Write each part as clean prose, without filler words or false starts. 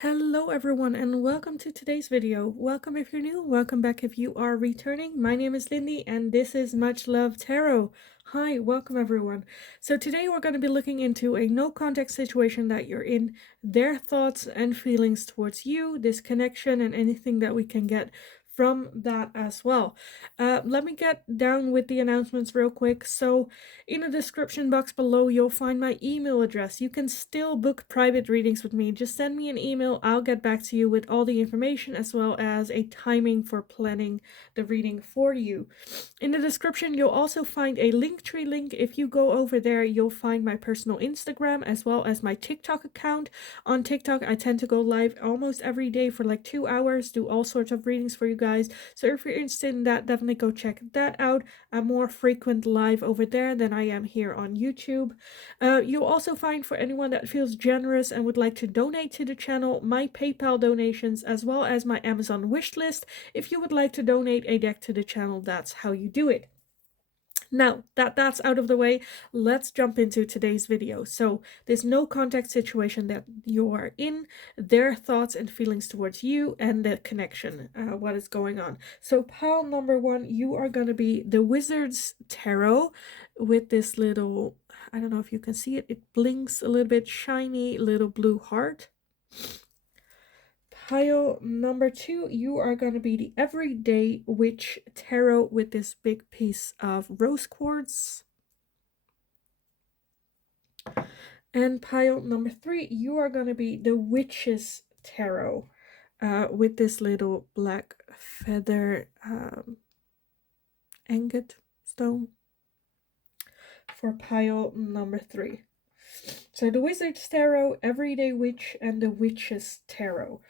Hello everyone and welcome to today's video. Welcome if you're new, welcome back if you are returning. My name is Lindy and this is Much Love Tarot. Hi, welcome everyone. So today we're going to be looking into a no contact situation that you're in, their thoughts and feelings towards you, this connection and anything that we can get from that as well. Let me get down with the announcements real quick. So in the description box below, you'll find my email address. You can still book private readings with me. Just send me an email. I'll get back to you with all the information as well as a timing for planning the reading for you. In the description, you'll also find a Linktree link. If you go over there, you'll find my personal Instagram as well as my TikTok account. On TikTok, I tend to go live almost every day for like 2 hours, do all sorts of readings for you guys. So if you're interested in that, definitely go check that out. I'm more frequent live over there than I am here on YouTube. You'll also find, for anyone that feels generous and would like to donate to the channel, my PayPal donations as well as my Amazon wishlist. If you would like to donate a deck to the channel, that's how you do it. Now that that's out of the way, let's jump into today's video. So there's no contact situation that you are in, their thoughts and feelings towards you, and the connection, what is going on. So pile number one, you are going to be the Wizard's Tarot with this little, I don't know if you can see it, it blinks a little bit, shiny little blue heart. Pile number two, you are going to be the Everyday Witch Tarot with this big piece of rose quartz. And pile number three, you are going to be the Witch's Tarot with this little black feather agate stone for pile number three. So the Wizard's Tarot, Everyday Witch, and the Witch's Tarot.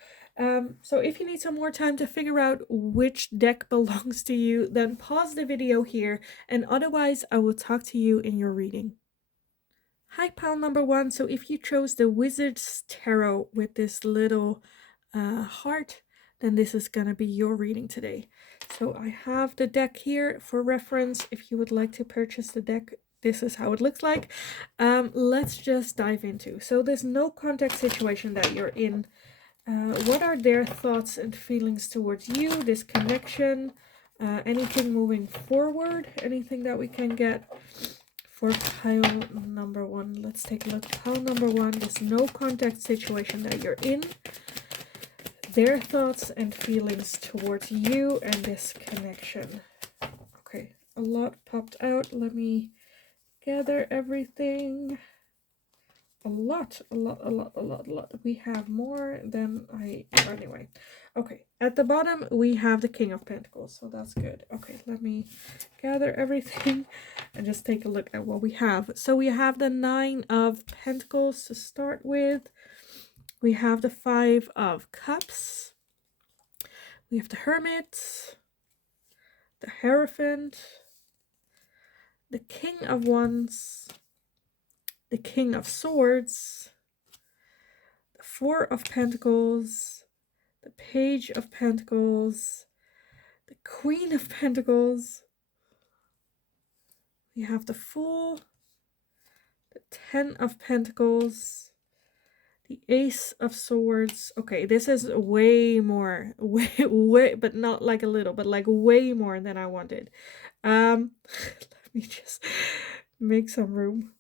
So if you need some more time to figure out which deck belongs to you, then pause the video here, and otherwise I will talk to you in your reading. Hi, pile number one. So if you chose the Wizard's Tarot with this little heart, then this is gonna be your reading today. So I have the deck here for reference. If you would like to purchase the deck, this is how it looks like. Let's just dive into. So there's no contact situation that you're in. What are their thoughts and feelings towards you, this connection, anything moving forward, anything that we can get for pile number one. Let's take a look. Pile number one, this no contact situation that you're in, their thoughts and feelings towards you and this connection. Okay, a lot popped out. Let me gather everything. A lot. We have more than anyway. Okay, at the bottom we have the King of Pentacles, so that's good. Okay, let me gather everything and just take a look at what we have. So we have the Nine of Pentacles to start with. We have the Five of Cups. We have the Hermit, the Hierophant, the King of Wands, the King of Swords, the Four of Pentacles, the Page of Pentacles, the Queen of Pentacles. We have the Fool, the Ten of Pentacles, the Ace of Swords. Okay, this is way more, way, but not like a little, but like way more than I wanted. Let me just make some room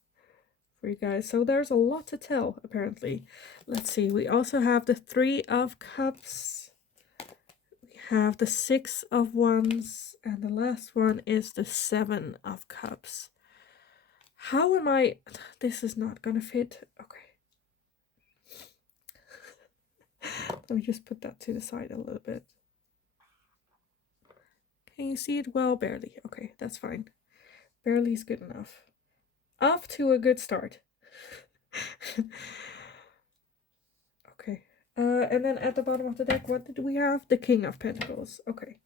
for you guys. So there's a lot to tell, apparently. Let's see. We also have the Three of Cups. We have the Six of Wands. And the last one is the Seven of Cups. How am I... This is not gonna fit. Okay. Let me just put that to the side a little bit. Can you see it? Well, barely. Okay, that's fine. Barely is good enough. Off to a good start. Okay. And then at the bottom of the deck, what did we have? The King of Pentacles. Okay.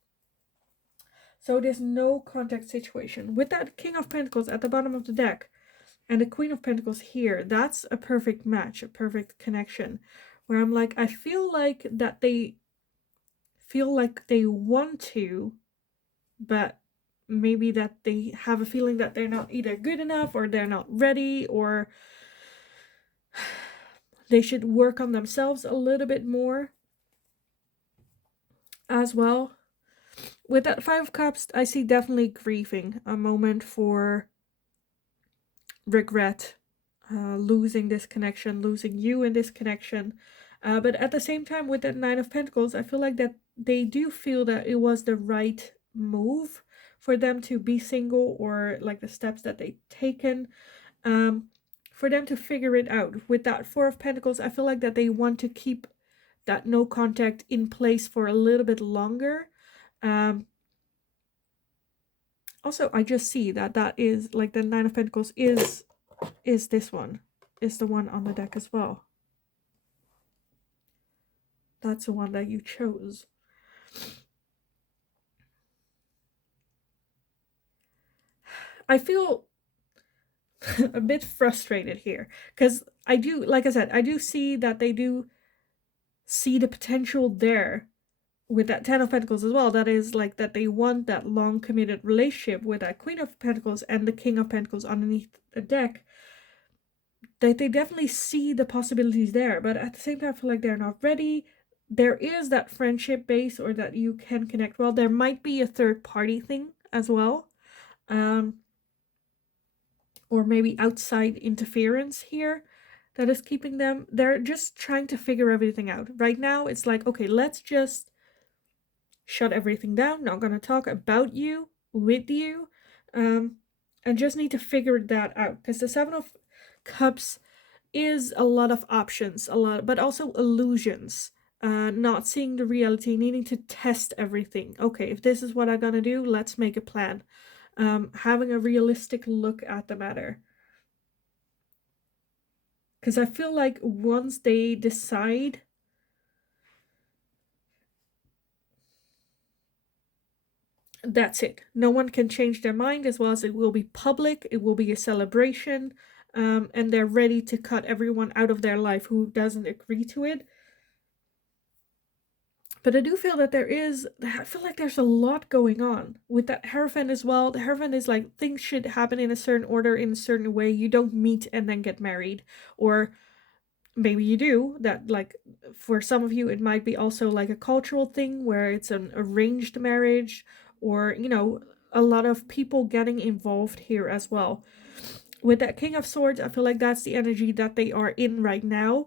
So there's no contact situation. With that King of Pentacles at the bottom of the deck and the Queen of Pentacles here, that's a perfect match, a perfect connection. Where I'm like, I feel like that they feel like they want to, but maybe that they have a feeling that they're not either good enough or they're not ready, or they should work on themselves a little bit more as well. With that Five of Cups, I see definitely grieving, a moment for regret, losing this connection, losing you in this connection. But at the same time, with that Nine of Pentacles, I feel like that they do feel that it was the right move for them to be single, or like the steps that they've taken, for them to figure it out. With that Four of Pentacles, I feel like that they want to keep that no contact in place for a little bit longer. Also, I just see that that is like the Nine of Pentacles is this one, is the one on the deck as well. That's the one that you chose. I feel a bit frustrated here because I do, like I said, I do see that they do see the potential there with that Ten of Pentacles as well. That is like that they want that long committed relationship with that Queen of Pentacles and the King of Pentacles underneath the deck. That they definitely see the possibilities there, but at the same time I feel like they're not ready. There is that friendship base, or that you can connect well. There might be a third party thing as well, or maybe outside interference here that is keeping them. They're just trying to figure everything out right now. It's like, okay, let's just shut everything down, not gonna talk about you, with you, and just need to figure that out, because the Seven of Cups is a lot of options, a lot, but also illusions, not seeing the reality, needing to test everything. Okay, if this is what I'm gonna do, let's make a plan. Having a realistic look at the matter, because I feel like once they decide, that's it. No one can change their mind, as well as it will be public, it will be a celebration, and they're ready to cut everyone out of their life who doesn't agree to it. But I do feel that I feel like there's a lot going on with that Hierophant as well. The Hierophant is like, things should happen in a certain order, in a certain way. You don't meet and then get married. Or maybe you do. That, like, for some of you, it might be also like a cultural thing where it's an arranged marriage, or, you know, a lot of people getting involved here as well. With that King of Swords, I feel like that's the energy that they are in right now,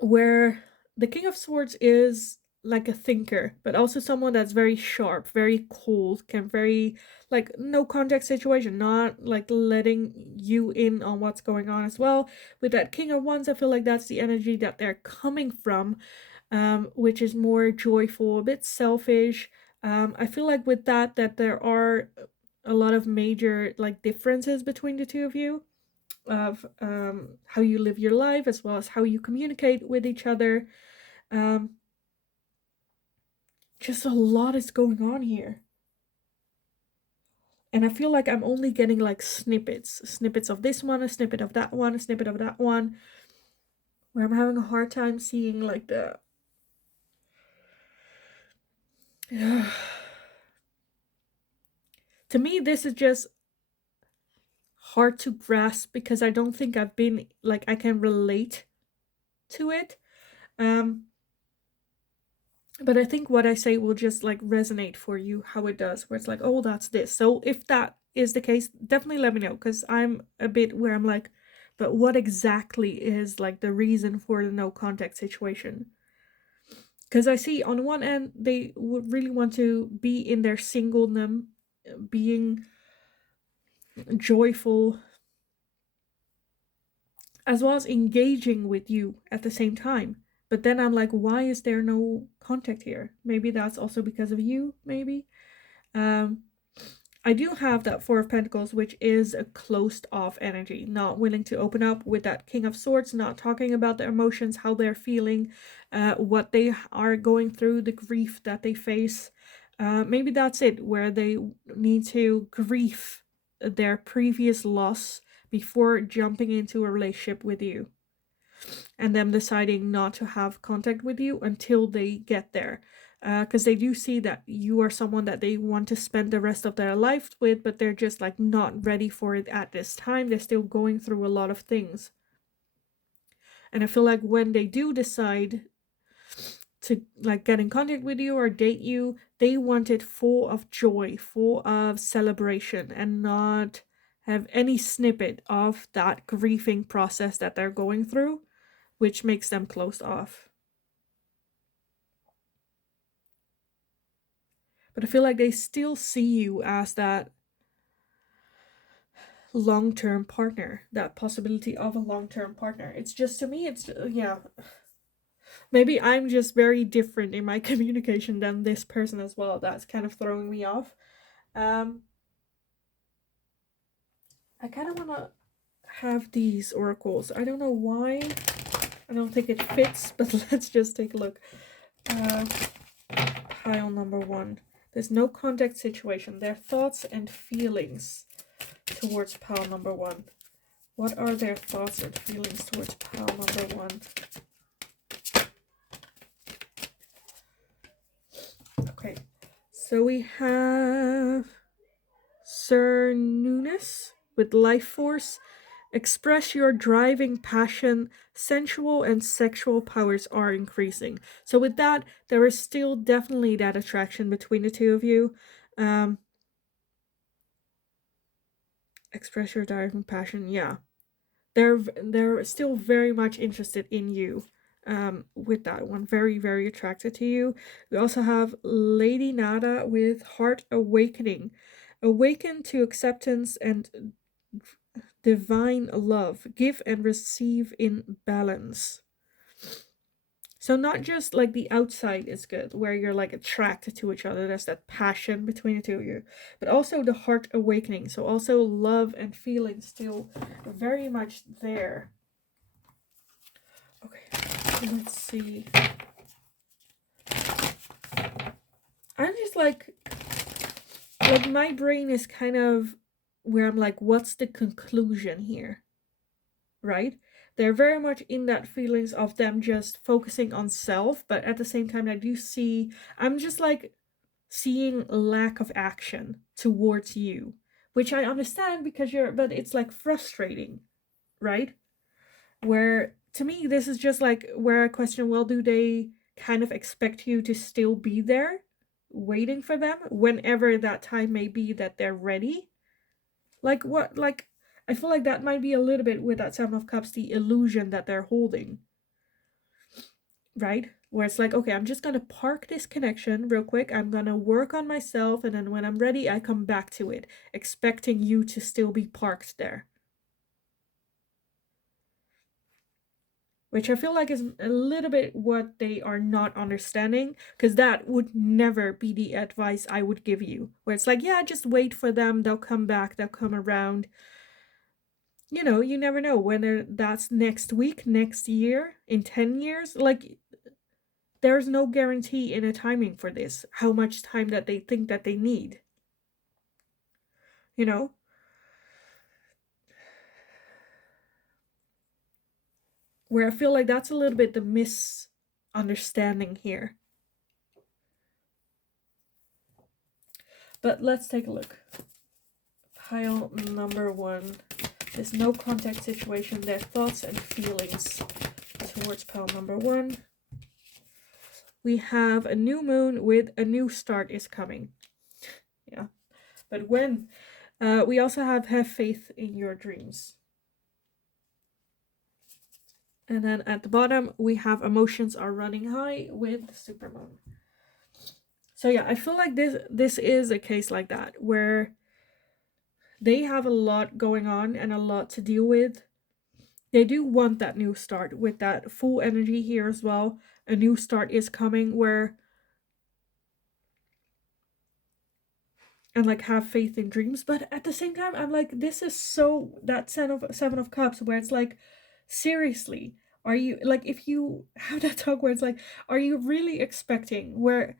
where the King of Swords is like a thinker, but also someone that's very sharp, very cold, can very, like, no contact situation, not like letting you in on what's going on as well. With that King of Wands, I feel like that's the energy that they're coming from, which is more joyful, a bit selfish. I feel like with that there are a lot of major, like, differences between the two of you, of how you live your life, as well as how you communicate with each other. Just a lot is going on here. And I feel like I'm only getting like snippets of this one, a snippet of that one, a snippet of that one, where I'm having a hard time seeing like the to me, this is just hard to grasp, because I don't think I've been, like, I can relate to it. But I think what I say will just like resonate for you, how it does, where it's like, oh, that's this. So if that is the case, definitely let me know, because I'm a bit where I'm like, but what exactly is like the reason for the no contact situation? Because I see on one end they would really want to be in their singledom, being joyful, as well as engaging with you at the same time. But then I'm like, why is there no contact here? Maybe that's also because of you, maybe. I do have that Four of Pentacles, which is a closed off energy, not willing to open up. With that King of Swords, not talking about their emotions, how they're feeling, what they are going through, the grief that they face. Maybe that's it, where they need to grieve their previous loss before jumping into a relationship with you, and them deciding not to have contact with you until they get there. Because they do see that you are someone that they want to spend the rest of their life with, but they're just like not ready for it at this time. They're still going through a lot of things. And I feel like when they do decide to like get in contact with you or date you, they want it full of joy, full of celebration, and not have any snippet of that grieving process that they're going through, which makes them closed off. But I feel like they still see you as that long-term partner, that possibility of a long-term partner. It's just, to me, it's, yeah, maybe I'm just very different in my communication than this person as well. That's kind of throwing me off. I kind of want to have these oracles. I don't know why. I don't think it fits, but let's just take a look. Pile number 1. There's no contact situation. Their thoughts and feelings towards pile number 1. What are their thoughts and feelings towards pile number 1? Okay, so we have Sir Newness with life force. Express your driving passion. Sensual and sexual powers are increasing. So with that, there is still definitely that attraction between the two of you. Express your driving passion. Yeah, they're still very much interested in you. With that one, very, very attracted to you. We also have Lady Nada with heart awakening. Awaken to acceptance and divine love. Give and receive in balance. So not just like the outside is good, where you're like attracted to each other, there's that passion between the two of you, but also the heart awakening. So also love and feeling still very much there. Okay, let's see. I'm just like my brain is kind of where I'm like, what's the conclusion here? Right? They're very much in that feelings of them just focusing on self, but at the same time I do see, I'm just like seeing lack of action towards you, which I understand because but it's like frustrating, right? Where to me this is just like where I question, well, do they kind of expect you to still be there waiting for them whenever that time may be that they're ready? Like what, like I feel like that might be a little bit with that Seven of Cups, the illusion that they're holding, right? Where it's like, okay, I'm just gonna park this connection real quick, I'm gonna work on myself, and then when I'm ready, I come back to it, expecting you to still be parked there. Which I feel like is a little bit what they are not understanding, because that would never be the advice I would give you. Where it's like, yeah, just wait for them, they'll come back, they'll come around. You know, you never know whether that's next week, next year, in 10 years. Like, there's no guarantee in a timing for this, how much time that they think that they need. You know? Where I feel like that's a little bit the misunderstanding here. But let's take a look. Pile number 1. There's no contact situation, their thoughts and feelings towards pile number 1. We have a new moon with a new start is coming. Yeah. But when? We also have faith in your dreams. And then at the bottom, we have emotions are running high with supermoon. So yeah, I feel like this is a case like that, where they have a lot going on and a lot to deal with. They do want that new start with that full energy here as well. A new start is coming, where and like have faith in dreams, but at the same time I'm like, this is so that seven of cups, where it's like, seriously, are you like, if you have that talk where it's like, are you really expecting, where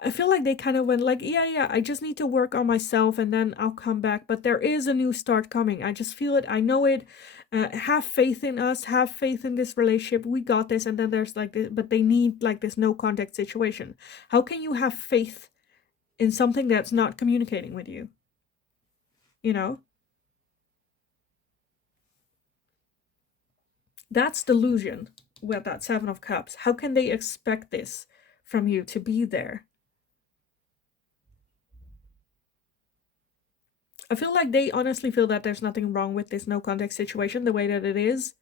I feel like they kind of went like, yeah, I just need to work on myself and then I'll come back, but there is a new start coming, I just feel it, I know it, have faith in us, have faith in this relationship, we got this. And then there's like this, but they need like this no contact situation. How can you have faith in something that's not communicating with you? You know? That's delusion with that Seven of Cups. How can they expect this from you to be there? I feel like they honestly feel that there's nothing wrong with this no contact situation the way that it is.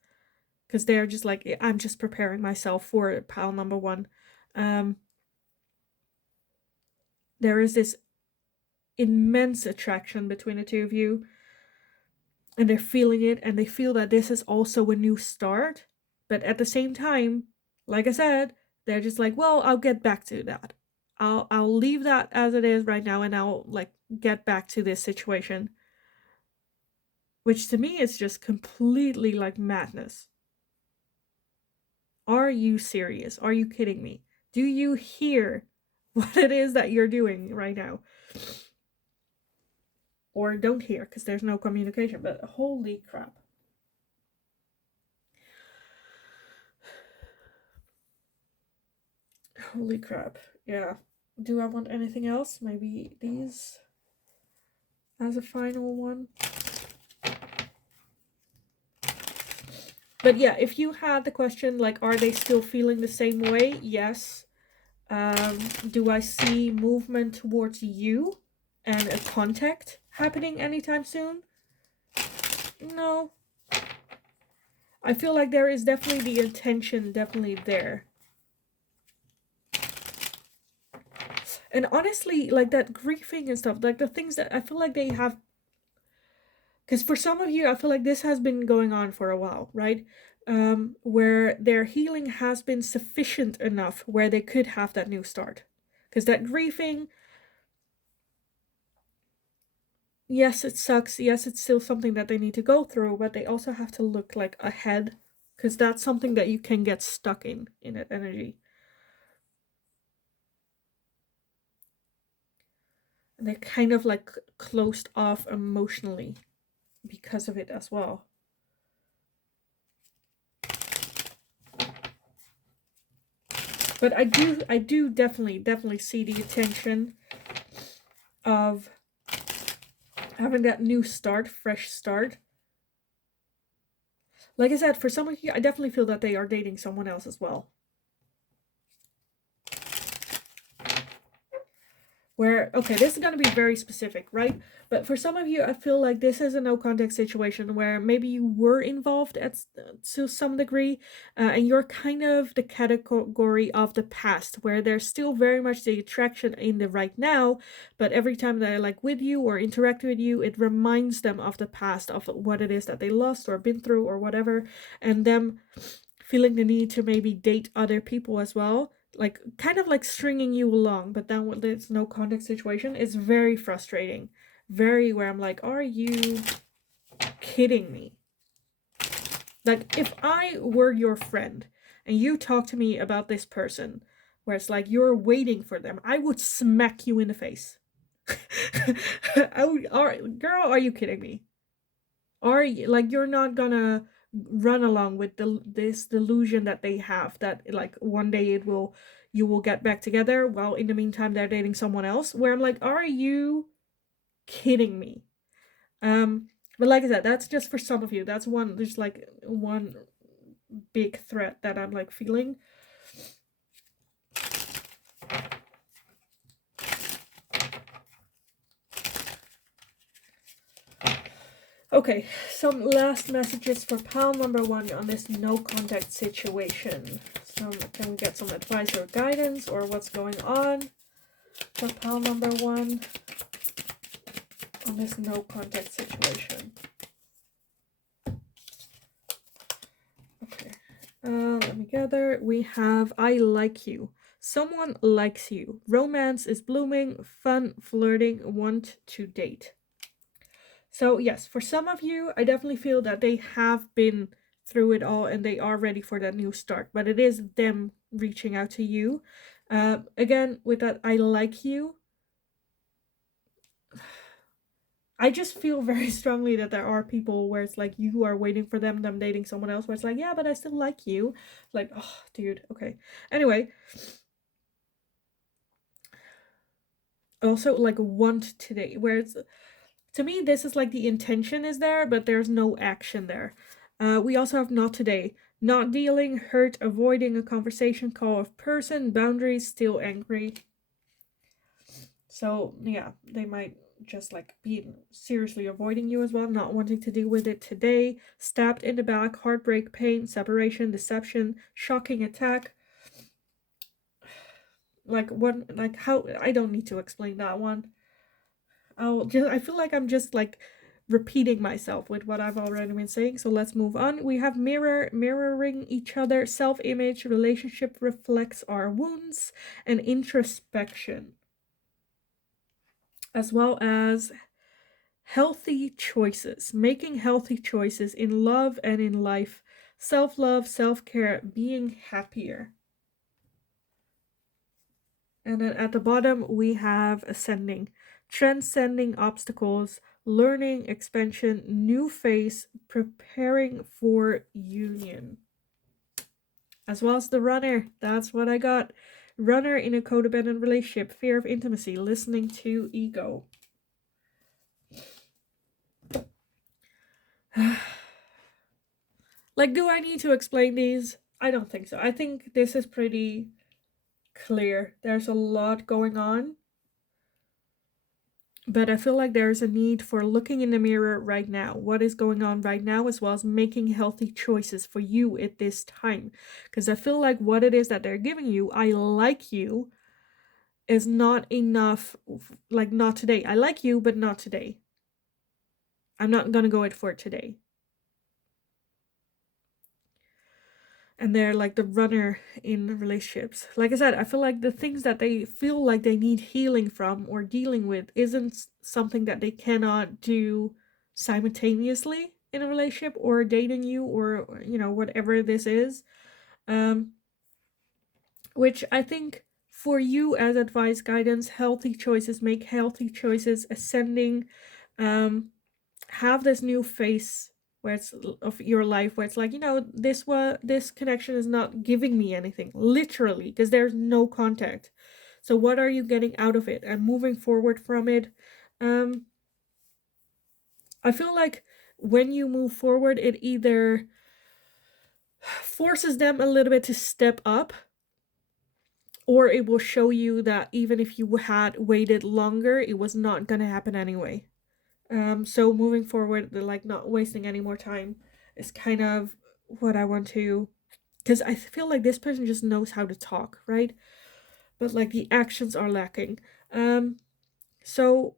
Because they're just like, I'm just preparing myself for pile number one. There is this immense attraction between the two of you. And they're feeling it, and they feel that this is also a new start. But at the same time, like I said, they're just like, well, I'll get back to that. I'll leave that as it is right now, and I'll like get back to this situation. Which to me is just completely like madness. Are you serious? Are you kidding me? Do you hear what it is that you're doing right now? Or don't hear, because there's no communication, but holy crap. Holy crap. Yeah. Do I want anything else? Maybe these as a final one? But yeah, if you had the question, like, are they still feeling the same way? Yes. Do I see movement towards you and a contact happening anytime soon? No. I feel like there is definitely the intention definitely there. And honestly, like that grieving and stuff, like the things that I feel like they have, because for some of you, I feel like this has been going on for a while, right? Where their healing has been sufficient enough where they could have that new start. Because that grieving, yes, it sucks. Yes, it's still something that they need to go through, but they also have to look like ahead, because that's something that you can get stuck in that energy. And they're kind of like closed off emotionally because of it as well. But I do definitely see the intention of having that new start, fresh start. Like I said, for some of you, I definitely feel that they are dating someone else as well. Where, okay, this is going to be very specific, right? But for some of you, I feel like this is a no contact situation where maybe you were involved to some degree, and you're kind of the category of the past, where there's still very much the attraction in the right now, but every time they're like with you or interact with you, it reminds them of the past, of what it is that they lost or been through or whatever, and them feeling the need to maybe date other people as well, like kind of like stringing you along, but then when there's no contact situation, it's very frustrating. Very where I'm like, are you kidding me? Like, if I were your friend and you talk to me about this person, where it's like you're waiting for them, I would smack you in the face. I would, girl, are you kidding me? Are you, like, you're not gonna run along with this delusion that they have that like one day you will get back together, while in the meantime they're dating someone else, where I'm like, are you kidding me? But like I said, that's just for some of you. That's one, there's like one big threat that I'm like feeling. Okay, some last messages for pile number one on this no contact situation. Can we get some advice or guidance or what's going on for pile number one on this no contact situation? Okay, let me gather. We have I like you. Someone likes you. Romance is blooming. Fun, flirting, want to date. So yes, for some of you, I definitely feel that they have been through it all and they are ready for that new start. But it is them reaching out to you. Again, with that I like you, I just feel very strongly that there are people where it's like you are waiting for them dating someone else, where it's like, yeah, but I still like you. Like, oh, dude, okay. Anyway. Also, like, want today, where it's, to me, this is like the intention is there, but there's no action there. We also have not today. not dealing, hurt, avoiding a conversation, call of person, boundaries, still angry. So yeah, they might just like be seriously avoiding you as well, not wanting to deal with it today. Stabbed in the back, heartbreak, pain, separation, deception, shocking attack. Like what, like how, I don't need to explain that one. I feel like I'm just like repeating myself with what I've already been saying. So let's move on. We have mirroring each other, self-image, relationship reflects our wounds, and introspection, as well as healthy choices, making healthy choices in love and in life, self-love, self-care, being happier. And then at the bottom, we have ascending, transcending obstacles, learning, expansion, new phase, preparing for union. As well as the runner. That's what I got. Runner in a codependent relationship, fear of intimacy, listening to ego. Like, do I need to explain these? I don't think so. I think this is pretty clear. There's a lot going on. But I feel like there's a need for looking in the mirror right now. What is going on right now, as well as making healthy choices for you at this time. Because I feel like what it is that they're giving you, I like you, is not enough. Like, not today. I like you, but not today. I'm not going to go it for today. And they're like the runner in relationships. Like I said, I feel like the things that they feel like they need healing from or dealing with isn't something that they cannot do simultaneously in a relationship or dating you, or you know, whatever this is. Which I think for you as advice, guidance, healthy choices, make healthy choices, ascending, have this new phase where it's of your life where it's like, you know, this connection is not giving me anything, literally, because there's no contact. So what are you getting out of it and moving forward from it? I feel like when you move forward, it either forces them a little bit to step up, or it will show you that even if you had waited longer, it was not gonna happen anyway. So moving forward, they're like not wasting any more time is kind of what I want to, because I feel like this person just knows how to talk, right? But like the actions are lacking. So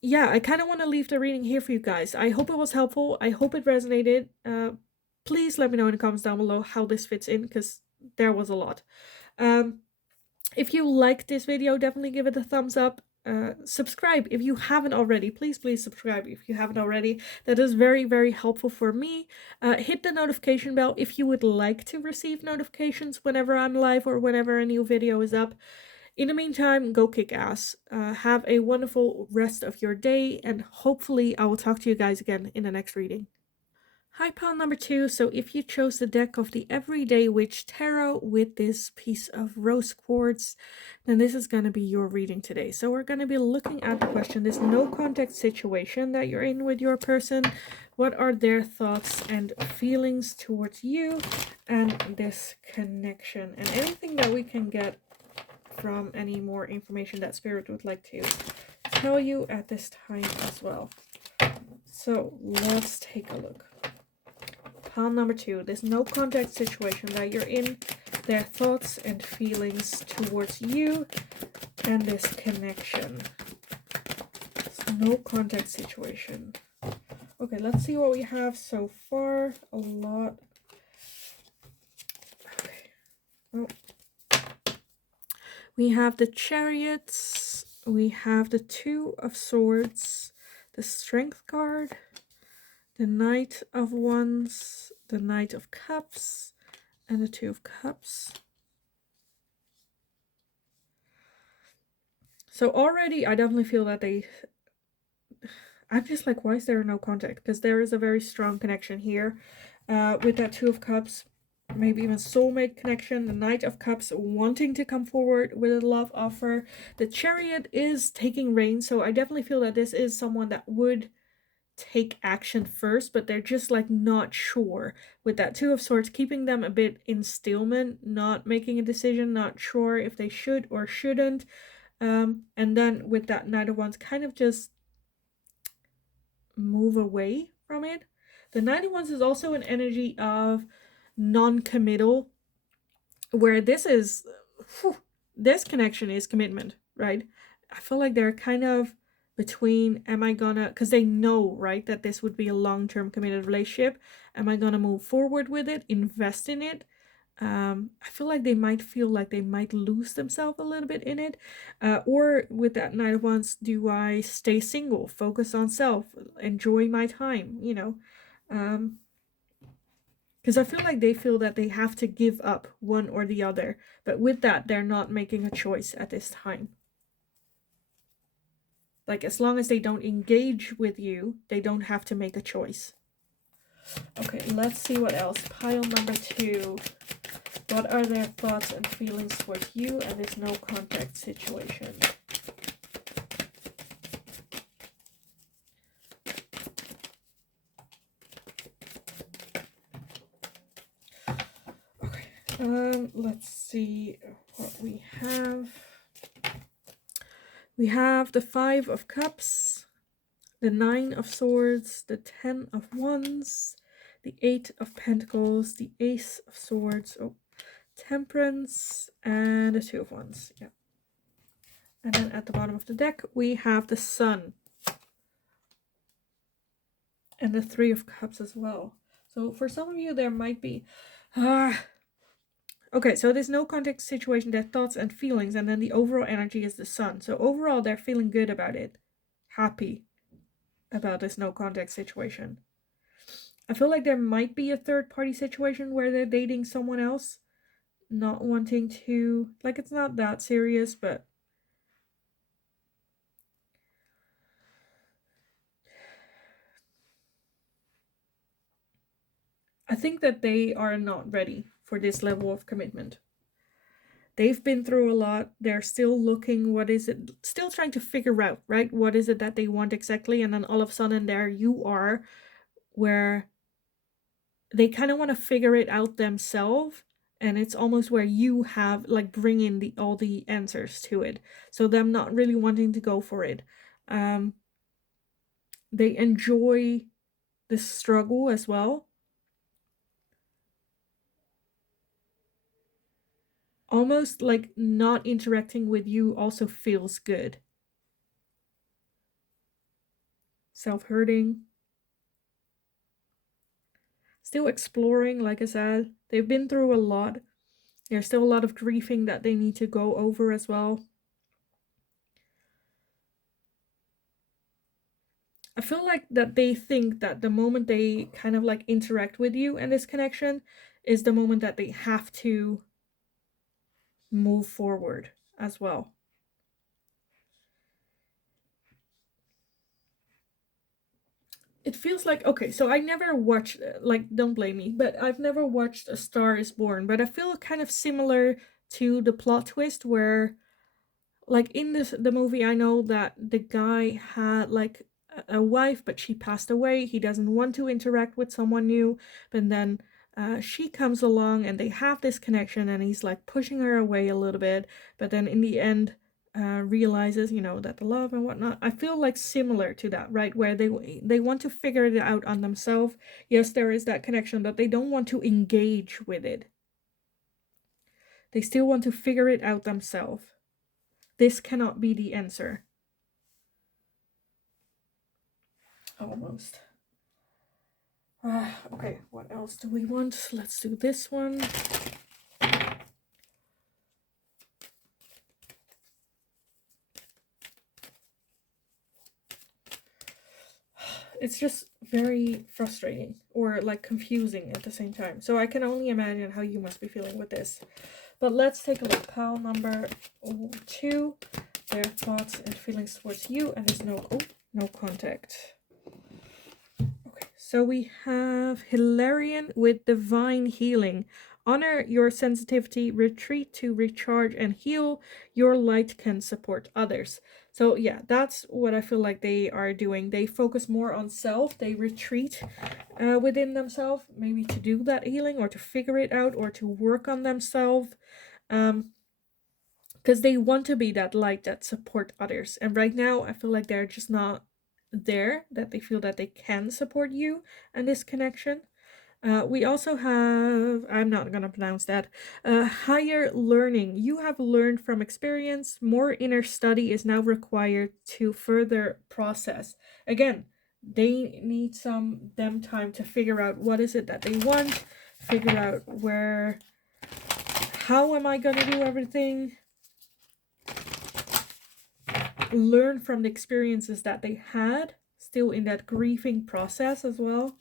yeah, I kind of want to leave the reading here for you guys. I hope it was helpful. I hope it resonated. Please let me know in the comments down below how this fits in, because there was a lot. If you liked this video, definitely give it a thumbs up. Subscribe if you haven't already. Please subscribe if you haven't already. That is very, very helpful for me. Hit the notification bell if you would like to receive notifications whenever I'm live or whenever a new video is up. In the meantime, go kick ass. Have a wonderful rest of your day, and hopefully I will talk to you guys again in the next reading. Hi, pile number 2. So if you chose the deck of the Everyday Witch Tarot with this piece of rose quartz, then this is going to be your reading today. So we're going to be looking at the question, this no contact situation that you're in with your person. What are their thoughts and feelings towards you and this connection? And anything that we can get from any more information that Spirit would like to tell you at this time as well. So let's take a look. Pile number 2, this no contact situation that you're in, their thoughts and feelings towards you and this connection. This no contact situation. Okay, let's see what we have so far. A lot. Okay. Oh. We have the Chariots. We have the Two of Swords, the Strength card, the Knight of Wands, the Knight of Cups, and the Two of Cups. So already I definitely feel that I'm just like, why is there no contact? Because there is a very strong connection here with that Two of Cups, maybe even soulmate connection. The Knight of Cups wanting to come forward with a love offer. The Chariot is taking reign, so I definitely feel that this is someone that would take action first, but they're just like not sure. With that Two of Swords, keeping them a bit in stillment, not making a decision, not sure if they should or shouldn't. And then with that Knight of Wands, kind of just move away from it. The Knight of Wands is also an energy of non-committal, where this connection is commitment, right? I feel like they're kind of between, am I gonna, because they know, right, that this would be a long-term committed relationship. Am I gonna move forward with it, invest in it? I feel like they might feel like they might lose themselves a little bit in it. Or with that Knight of Wands, do I stay single, focus on self, enjoy my time, you know? Because I feel like they feel that they have to give up one or the other. But with that, they're not making a choice at this time. Like, as long as they don't engage with you, they don't have to make a choice. Okay, let's see what else. Pile number 2. What are their thoughts and feelings towards you and this no contact situation? Okay, let's see what we have. We have the 5 of Cups, the 9 of Swords, the 10 of Wands, the 8 of Pentacles, the Ace of Swords, Temperance, and the 2 of Wands. Yeah. And then at the bottom of the deck, we have the Sun. And the 3 of Cups as well. So for some of you, there might be... Okay, so there's no context situation, their thoughts and feelings, and then the overall energy is the Sun. So overall, they're feeling good about it. Happy about this no context situation. I feel like there might be a third-party situation where they're dating someone else. Not wanting to... Like, it's not that serious, but... I think that they are not ready for this level of commitment. They've been through a lot. They're still looking, what is it? Still trying to figure out, right? What is it that they want exactly? And then all of a sudden there you are, where they kind of want to figure it out themselves. And it's almost where you have, like, bring in all the answers to it. So them not really wanting to go for it. They enjoy the struggle as well. Almost like not interacting with you also feels good. Self-hurting. Still exploring, like I said. They've been through a lot. There's still a lot of grieving that they need to go over as well. I feel like that they think that the moment they kind of like interact with you in this connection is the moment that they have to move forward as well. It feels like, okay, so I never watched, like, don't blame me, but I've never watched A Star is Born, but I feel kind of similar to the plot twist where, like, in the movie, I know that the guy had, like, a wife, but she passed away. He doesn't want to interact with someone new, but then she comes along and they have this connection and he's, like, pushing her away a little bit, but then in the end, realizes, you know, that the love and whatnot. I feel like similar to that, right? Where they want to figure it out on themselves. Yes, there is that connection, but they don't want to engage with it. They still want to figure it out themselves. This cannot be the answer. Almost. Okay, what else do we want? Let's do this one. It's just very frustrating or like confusing at the same time. So I can only imagine how you must be feeling with this. But let's take a look. Pile number 2. Their thoughts and feelings towards you, and there's no contact. Okay, so we have Hilarion with divine healing. Honor your sensitivity, retreat to recharge and heal. Your light can support others. So yeah, that's what I feel like they are doing. They focus more on self. They retreat within themselves, maybe to do that healing or to figure it out or to work on themselves. Because they want to be that light that support others. And right now, I feel like they're just not there, that they feel that they can support you and this connection. We also have, I'm not going to pronounce that, higher learning. You have learned from experience. More inner study is now required to further process. Again, they need them time to figure out what is it that they want, figure out how am I going to do everything, learn from the experiences that they had, still in that grieving process as well.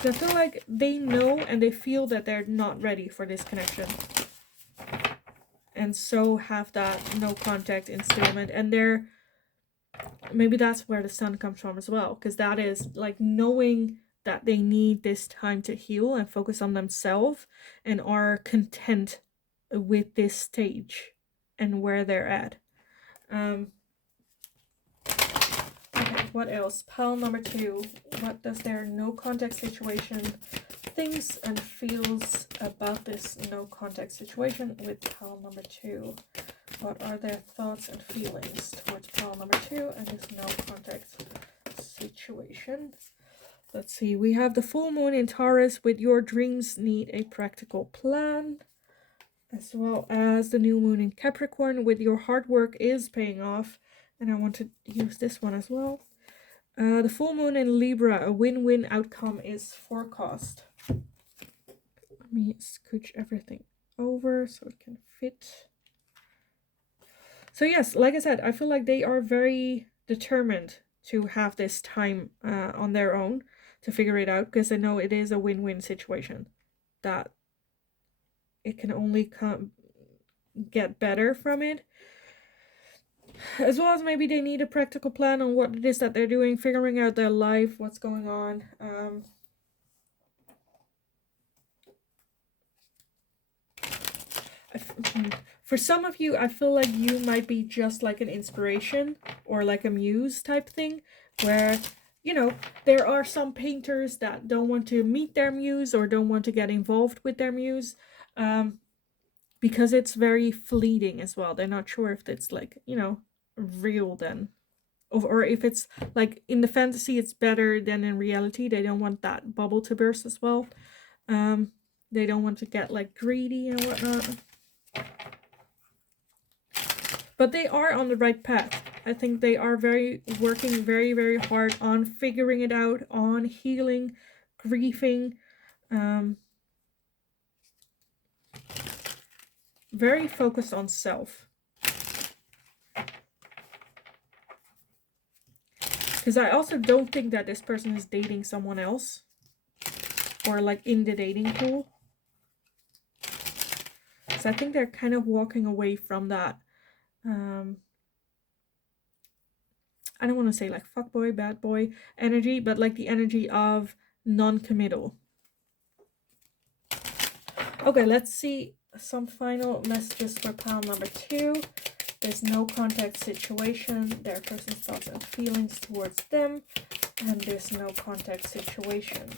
So I feel like they know and they feel that they're not ready for this connection. And so have that no contact installment. And maybe that's where the sun comes from as well. Because that is like knowing that they need this time to heal and focus on themselves and are content with this stage and where they're at. Okay, what else? Pile number 2. What does their no contact situation thinks and feels about this no contact situation with pile number 2? What are their thoughts and feelings towards pile number 2 and this no contact situation? Let's see. We have the full moon in Taurus with your dreams need a practical plan. As well as the new moon in Capricorn with your hard work is paying off. And I want to use this one as well. The full moon in Libra, a win-win outcome is forecast. Let me scooch everything over so it can fit. So yes, like I said, I feel like they are very determined to have this time on their own to figure it out, because they know it is a win-win situation. That it can only get better from it. As well as maybe they need a practical plan on what it is that they're doing, figuring out their life, what's going on. For some of you, I feel like you might be just like an inspiration or like a muse type thing, where, you know, there are some painters that don't want to meet their muse or don't want to get involved with their muse. Because it's very fleeting as well. They're not sure if it's like, you know, real then. Or if it's like in the fantasy it's better than in reality. They don't want that bubble to burst as well. They don't want to get like greedy and whatnot. But they are on the right path. I think they are working very, very hard on figuring it out, on healing, grieving. Very focused on self. Because I also don't think that this person is dating someone else. Or like in the dating pool. So I think they're kind of walking away from that. I don't want to say like fuckboy, bad boy energy, but like the energy of non-committal. Okay, let's see some final messages for pile number 2. There's no contact situation, their person's thoughts and feelings towards them, and there's no contact situation.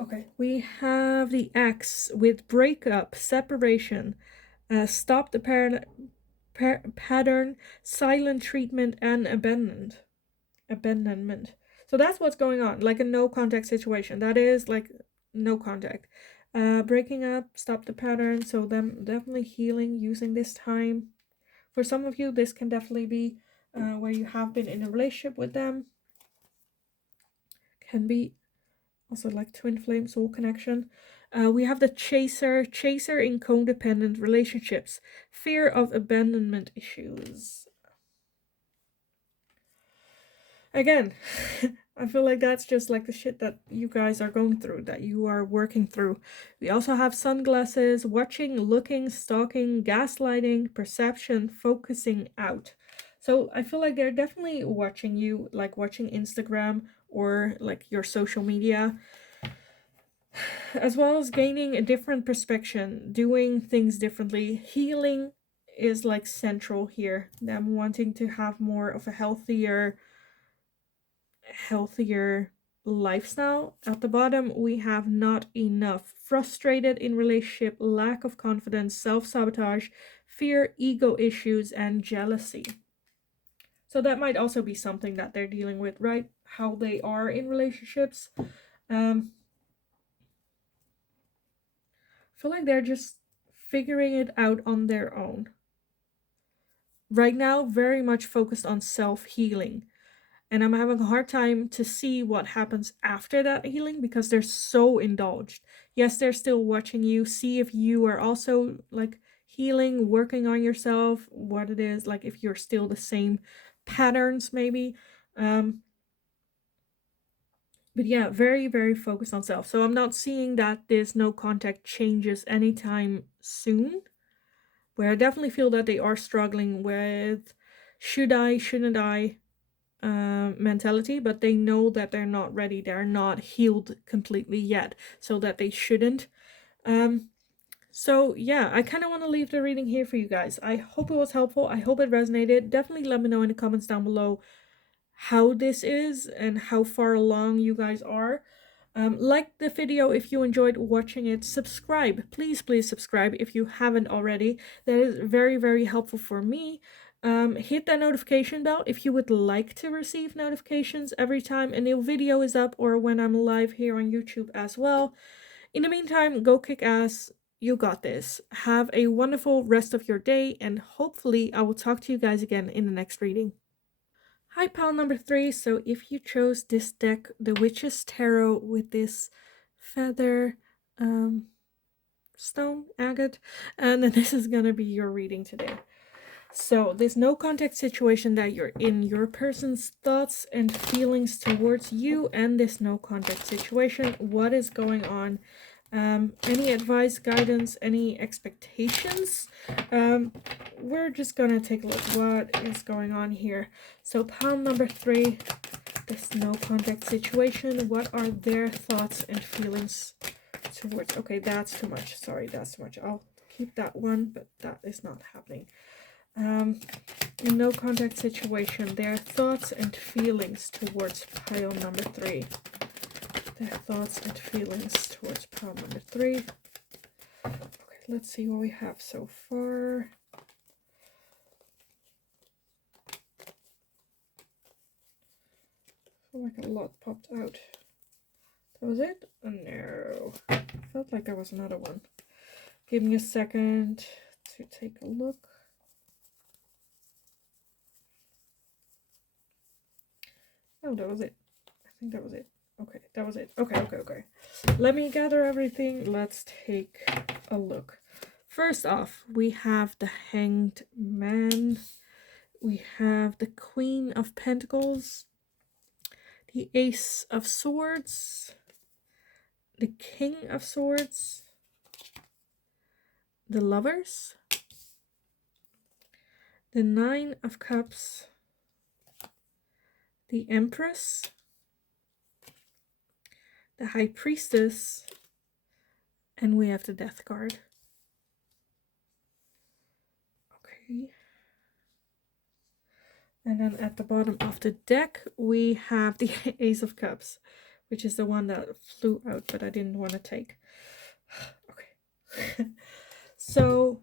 Okay, we have the X with breakup, separation, stop the pattern, silent treatment, and abandonment. So that's what's going on, like a no contact situation. That is like no contact. Breaking up, stop the pattern. So them definitely healing using this time. For some of you, this can definitely be where you have been in a relationship with them. Can be also like twin flame soul connection. We have the chaser in codependent relationships, fear of abandonment issues. Again, I feel like that's just like the shit that you guys are going through, that you are working through. We also have sunglasses, watching, looking, stalking, gaslighting, perception, focusing out. So I feel like they're definitely watching you, like watching Instagram, or like your social media, as well as gaining a different perspective, doing things differently. Healing is like central here. Them wanting to have more of a healthier lifestyle. At the bottom, we have not enough. Frustrated in relationship, lack of confidence, self-sabotage, fear, ego issues, and jealousy. So that might also be something that they're dealing with, right? How they are in relationships. I feel like they're just figuring it out on their own. Right now, very much focused on self-healing. And I'm having a hard time to see what happens after that healing because they're so indulged. Yes, they're still watching you, see if you are also like healing, working on yourself, what it is, like if you're still the same patterns, maybe. But yeah, very, very focused on self. So I'm not seeing that this no contact changes anytime soon. Where I definitely feel that they are struggling with should I, shouldn't I mentality, but they know that they're not ready. They're not healed completely yet, so that they shouldn't. So yeah, I kind of want to leave the reading here for you guys. I hope it was helpful. I hope it resonated. Definitely let me know in the comments down below how this is and how far along you guys are. Like the video if you enjoyed watching it. Subscribe. Please, please subscribe if you haven't already. That is very, very helpful for me. Hit that notification bell if you would like to receive notifications every time a new video is up or when I'm live here on YouTube as well. In the meantime, go kick ass. You got this. Have a wonderful rest of your day, and hopefully I will talk to you guys again in the next reading. Hi, pile number 3. So if you chose this deck, the Witch's Tarot with this feather stone, agate, and then this is gonna be your reading today. So this no contact situation that you're in, your person's thoughts and feelings towards you and this no contact situation, what is going on? Any advice, guidance, any expectations? We're just gonna take a look what is going on here. So pile number 3, this no contact situation, what are their thoughts and feelings towards? Okay, that's too much. Sorry, that's too much. I'll keep that one, but that is not happening. No contact situation, their thoughts and feelings towards pile number 3. Their thoughts and feelings towards pile number 3. Okay, let's see what we have so far. I feel like a lot popped out. That was it? Oh, no. Felt like there was another one. Give me a second to take a look. Oh, that was it. I think that was it. Okay, that was it. Okay. Let me gather everything. Let's take a look. First off, we have the Hanged Man. We have the Queen of Pentacles. The Ace of Swords. The King of Swords. The Lovers. The Nine of Cups. The Empress. The High Priestess, and we have the Death card. Okay. And then at the bottom of the deck, we have the Ace of Cups, which is the one that flew out, but I didn't want to take. Okay. So,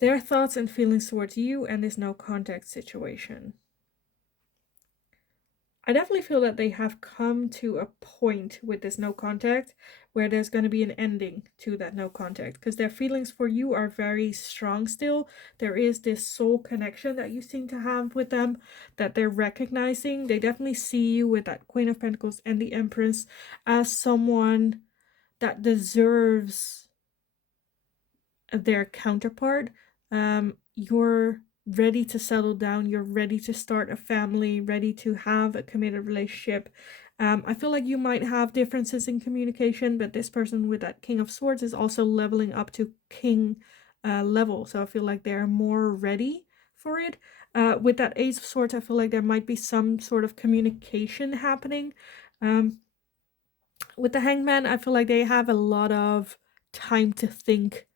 their thoughts and feelings towards you and this no contact situation. I definitely feel that they have come to a point with this no contact where there's going to be an ending to that no contact, because their feelings for you are very strong still. There is this soul connection that you seem to have with them that they're recognizing. They definitely see you with that Queen of Pentacles and the Empress as someone that deserves their counterpart. You're ready to settle down, you're ready to start a family, ready to have a committed relationship. I feel like you might have differences in communication, but this person with that King of Swords is also leveling up to King level, so I feel like they're more ready for it. With that Ace of Swords, I feel like there might be some sort of communication happening With the Hangman, I feel like they have a lot of time to think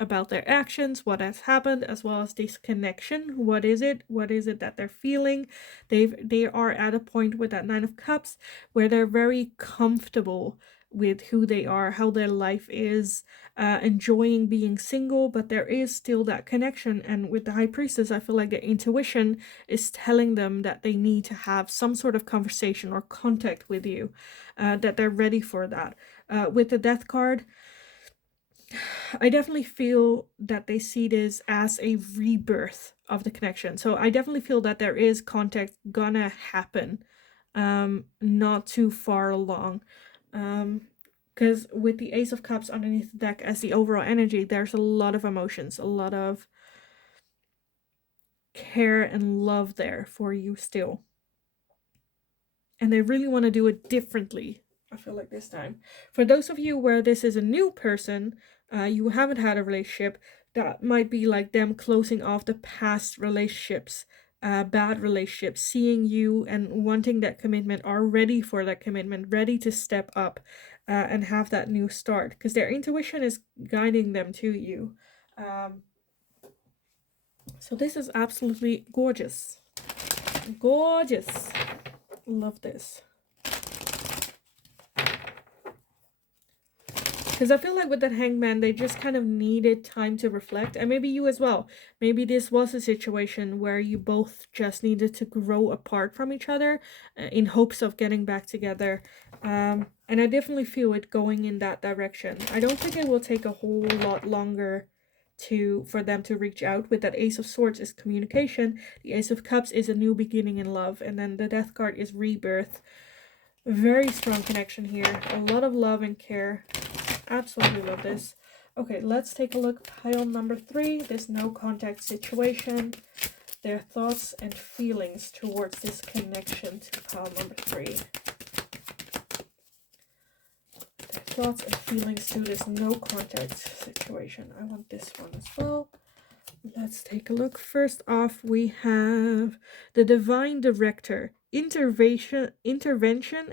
about their actions, what has happened, as well as this connection. What is it? What is it that they're feeling? They are at a point with that Nine of Cups where they're very comfortable with who they are, how their life is, enjoying being single, but there is still that connection. And with the High Priestess, I feel like their intuition is telling them that they need to have some sort of conversation or contact with you, that they're ready for that. With the Death card, I definitely feel that they see this as a rebirth of the connection. So I definitely feel that there is contact gonna happen, not too far along. Because with the Ace of Cups underneath the deck as the overall energy, there's a lot of emotions, a lot of care and love there for you still. And they really want to do it differently, I feel like, this time. For those of you where this is a new person, you haven't had a relationship, that might be like them closing off the past relationships, bad relationships, seeing you and wanting that commitment, are ready for that commitment, ready to step up and have that new start, because their intuition is guiding them to you. So this is absolutely gorgeous. Gorgeous. Love this. Because I feel like with that Hangman, they just kind of needed time to reflect. And maybe you as well. Maybe this was a situation where you both just needed to grow apart from each other in hopes of getting back together. And I definitely feel it going in that direction. I don't think it will take a whole lot longer for them to reach out. With that Ace of Swords is communication. The Ace of Cups is a new beginning in love. And then the Death card is rebirth. Very strong connection here. A lot of love and care. Absolutely love this. Okay, let's take a look. Pile number 3, this no contact situation. Their thoughts and feelings towards this connection to pile number 3. Their thoughts and feelings to this no contact situation. I want this one as well. Let's take a look. First off, we have the Divine Director. Intervention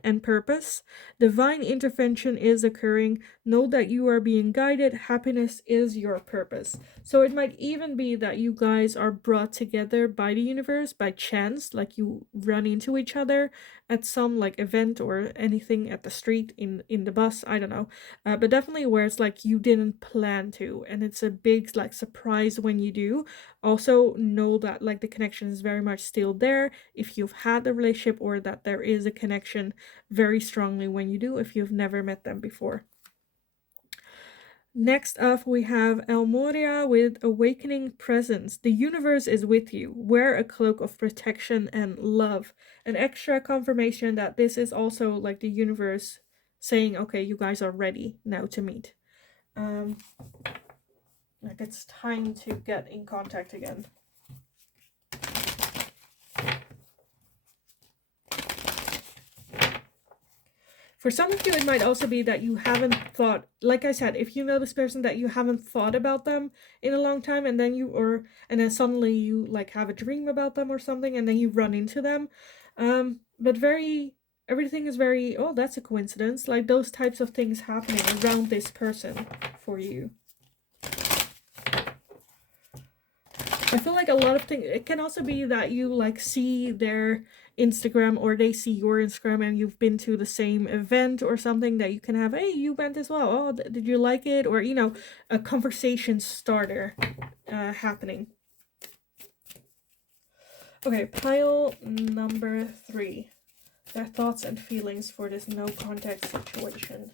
and purpose. Divine intervention is occurring. Know that you are being guided. Happiness is your purpose. So it might even be that you guys are brought together by the universe by chance, like you run into each other at some like event or anything at the street, in the bus, I don't know. But definitely where it's like you didn't plan to, and it's a big like surprise when you do. Also know that like the connection is very much still there if you've had a relationship, or that there is a connection very strongly when you do, if you've never met them before. Next up, we have El Moria with Awakening Presence. The universe is with you. Wear a cloak of protection and love. An extra confirmation that this is also like the universe saying, okay, you guys are ready now to meet. Like it's time to get in contact again. For some of you, it might also be that you haven't thought, like I said, if you know this person, that you haven't thought about them in a long time, and then then suddenly you like have a dream about them or something, and then you run into them. But everything is very, oh, that's a coincidence. Like those types of things happening around this person for you. I feel like a lot of things, it can also be that you like see their Instagram, or they see your Instagram, and you've been to the same event or something, that you can have, hey, you went as well, oh, did you like it? Or, you know, a conversation starter happening. Okay, pile number 3. Their thoughts and feelings for this no contact situation.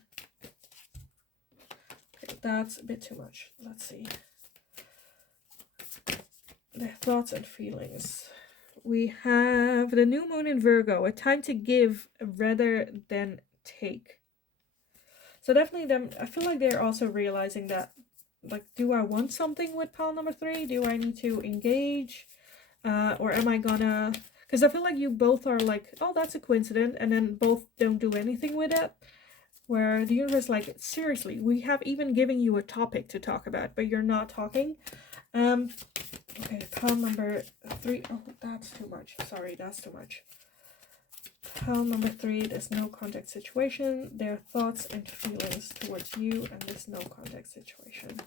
Okay, that's a bit too much. Let's see. Their thoughts and feelings. We have the new moon in Virgo, a time to give rather than take. So definitely them, I feel like they're also realizing that, like, do I want something with pile number 3? Do I need to engage? Or am I gonna, because I feel like you both are like, oh, that's a coincidence, and then both don't do anything with it. Where the universe, like, seriously, we have even given you a topic to talk about, but you're not talking. Okay, pile number 3. Oh, that's too much. Sorry, that's too much. pile number 3, this no contact situation, their thoughts and feelings towards you and this no contact situation.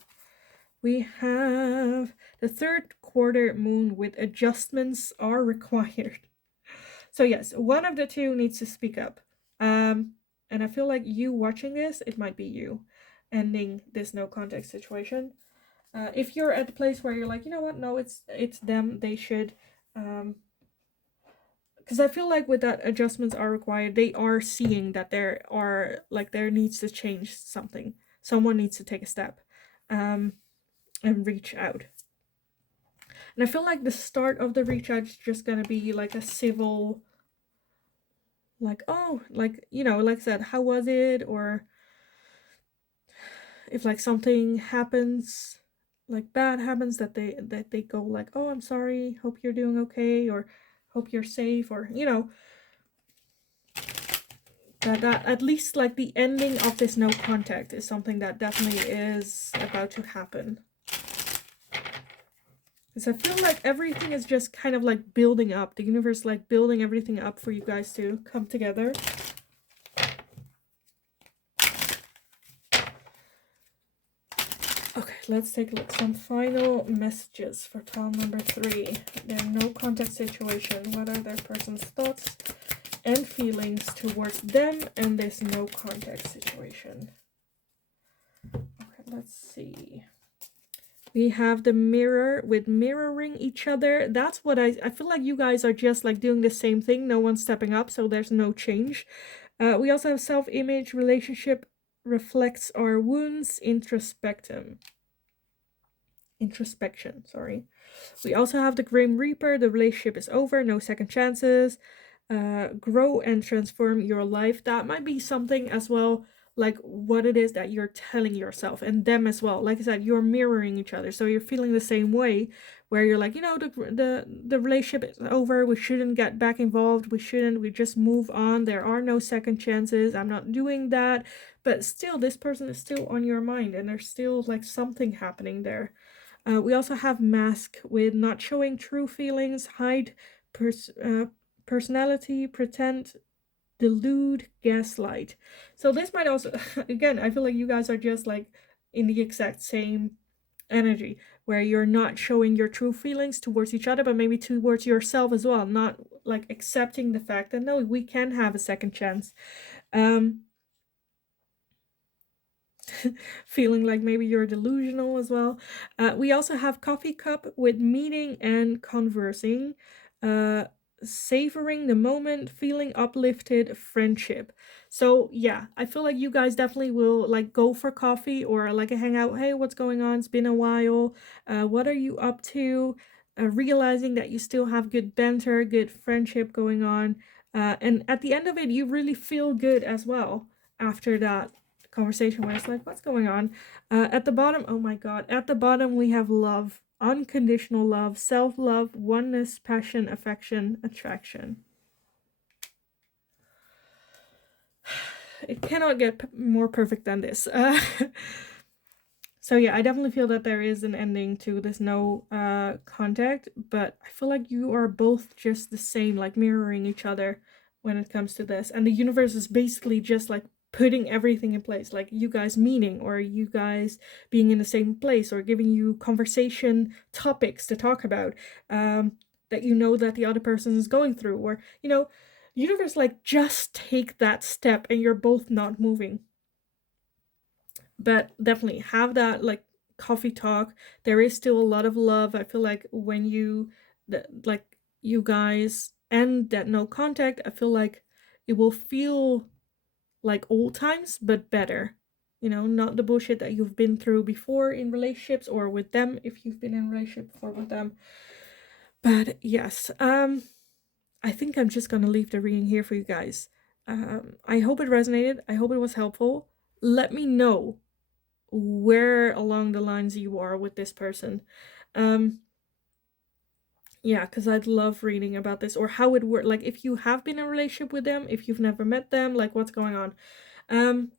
We have the third quarter moon with adjustments are required. So yes, one of the two needs to speak up. And I feel like you watching this, it might be you ending this no contact situation. If you're at the place where you're like, you know what, no, it's them, they should, because I feel like with that adjustments are required, they are seeing that there needs to change something. Someone needs to take a step, and reach out. And I feel like the start of the reach out is just gonna be like a civil, like, oh, like, you know, like I said, how was it? Or if like something happens, like bad happens, that they go like, oh, I'm sorry, hope you're doing okay, or hope you're safe, or, you know, that at least like the ending of this no contact is something that definitely is about to happen. Because I feel like everything is just kind of like building up. The universe like building everything up for you guys to come together. Okay, let's take a look. Some final messages for pile number 3. Their no contact situation. What are their person's thoughts and feelings towards them and this no contact situation? Okay, let's see. We have the mirror with mirroring each other. That's what I feel like you guys are just like doing the same thing. No one's stepping up, so there's no change. We also have self-image, relationship reflects our wounds, introspection, sorry. We also have the Grim Reaper, the relationship is over, no second chances. Grow and transform your life. That might be something as well, like what it is that you're telling yourself and them as well. Like I said, you're mirroring each other, so you're feeling the same way, where you're like, you know, the relationship is over, we shouldn't get back involved, we just move on, there are no second chances, I'm not doing that. But still, this person is still on your mind, and there's still like something happening there. We also have mask with not showing true feelings, hide personality, pretend, delude, gaslight. So this might also, again, I feel like you guys are just like in the exact same energy, where you're not showing your true feelings towards each other, but maybe towards yourself as well, not like accepting the fact that no, we can have a second chance. Feeling like maybe you're delusional as well. We also have coffee cup with meeting and conversing, savoring the moment, feeling uplifted, friendship. So yeah, I feel like you guys definitely will like go for coffee or like a hangout. Hey, what's going on? It's been a while. What are you up to? Realizing that you still have good banter, good friendship going on. And at the end of it, you really feel good as well after that conversation, where it's like, what's going on? At the bottom, oh my god, at the bottom we have love, unconditional love, self-love, oneness, passion, affection, attraction. It cannot get more perfect than this. So yeah, I definitely feel that there is an ending to this no contact, but I feel like you are both just the same, like mirroring each other when it comes to this. And the universe is basically just like putting everything in place, like you guys meeting, or you guys being in the same place, or giving you conversation topics to talk about, that you know that the other person is going through, or, you know, universe like just take that step and you're both not moving. But definitely have that like coffee talk. There is still a lot of love. I feel like when you like you guys end that no contact, I feel like it will feel like old times, but better. You know, not the bullshit that you've been through before in relationships, or with them if you've been in a relationship before with them. But yes, I think I'm just gonna leave the reading here for you guys. I hope it resonated. I hope it was helpful. Let me know where along the lines you are with this person. Yeah, because I'd love reading about this, or how it worked, like if you have been in a relationship with them, if you've never met them, like what's going on.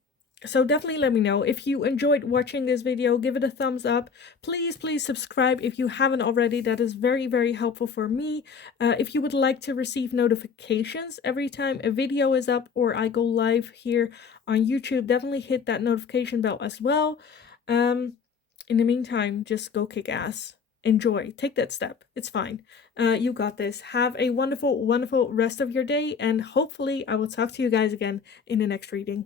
So definitely let me know. If you enjoyed watching this video, give it a thumbs up. Please subscribe if you haven't already. That is very helpful for me. If you would like to receive notifications every time a video is up or I go live here on YouTube, definitely hit that notification bell as well. In the meantime, just go kick ass. Enjoy. Take that step. It's fine. You got this. Have a wonderful rest of your day, and hopefully I will talk to you guys again in the next reading.